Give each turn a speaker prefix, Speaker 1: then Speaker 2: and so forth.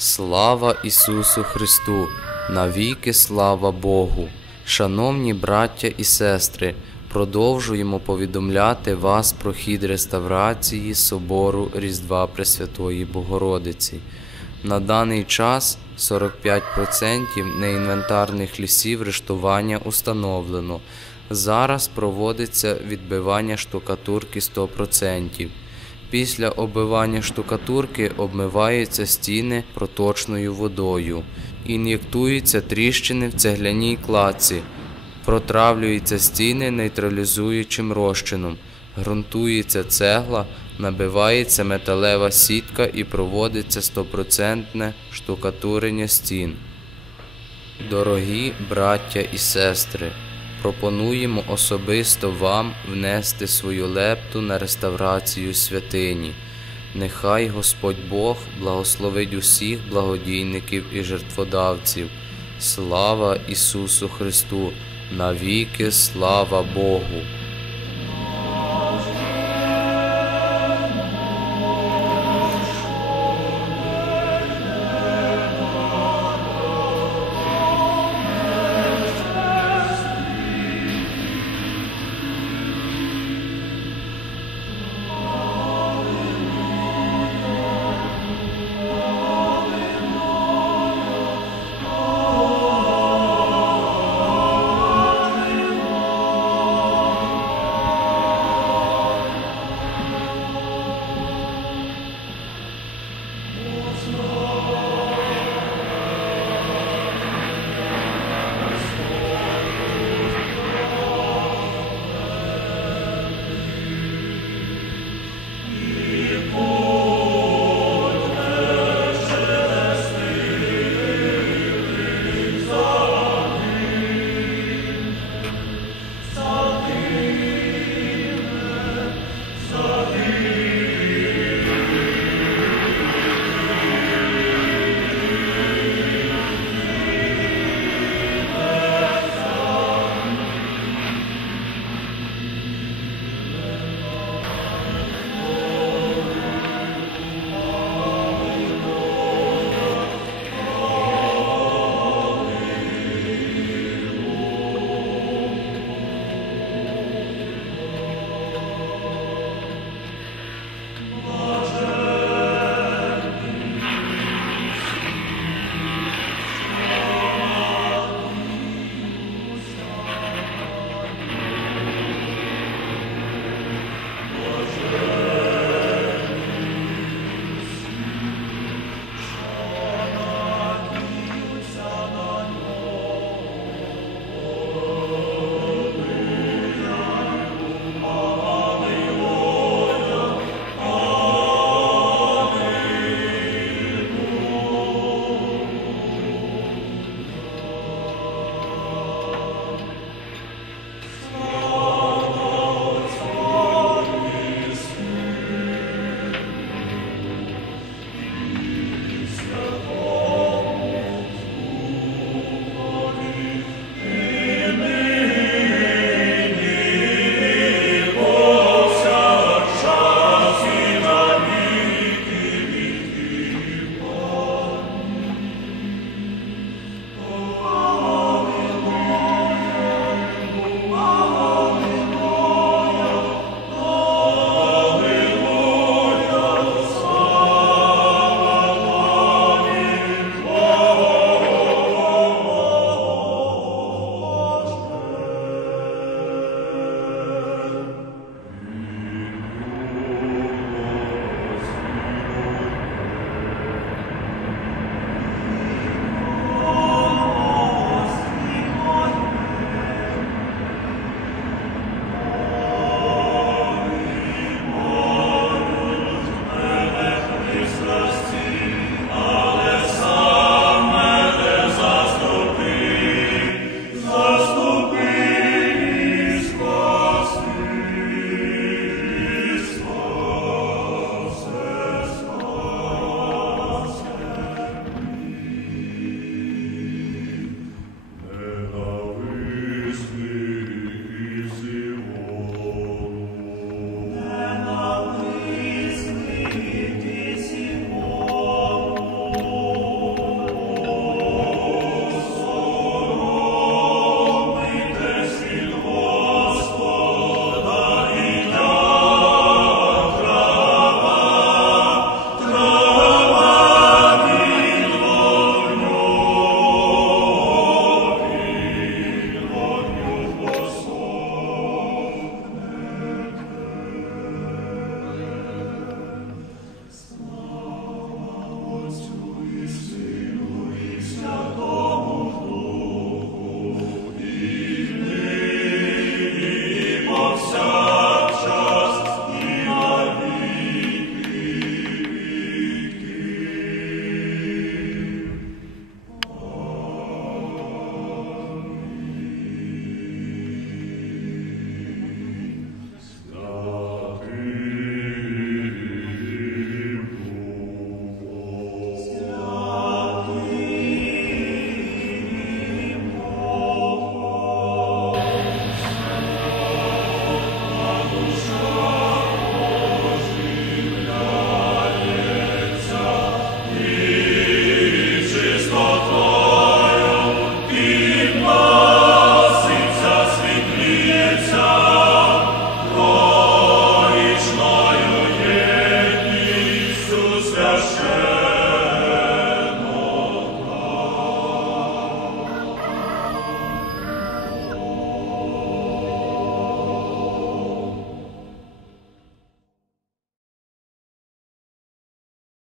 Speaker 1: Слава Ісусу Христу! Навіки слава Богу! Шановні браття і сестри, продовжуємо повідомляти вас про хід реставрації собору Різдва Пресвятої Богородиці. На даний час 45% неінвентарних лісів рештування установлено. Зараз проводиться відбивання штукатурки 100%. Після оббивання штукатурки обмиваються стіни проточною водою, ін'єктуються тріщини в цегляній кладці, протравлюються стіни нейтралізуючим розчином, ґрунтується цегла, набивається металева сітка і проводиться 100% штукатурення стін. Дорогі браття і сестри, пропонуємо особисто вам внести свою лепту на реставрацію святині. Нехай Господь Бог благословить усіх благодійників і жертводавців. Слава Ісусу Христу! Навіки слава Богу!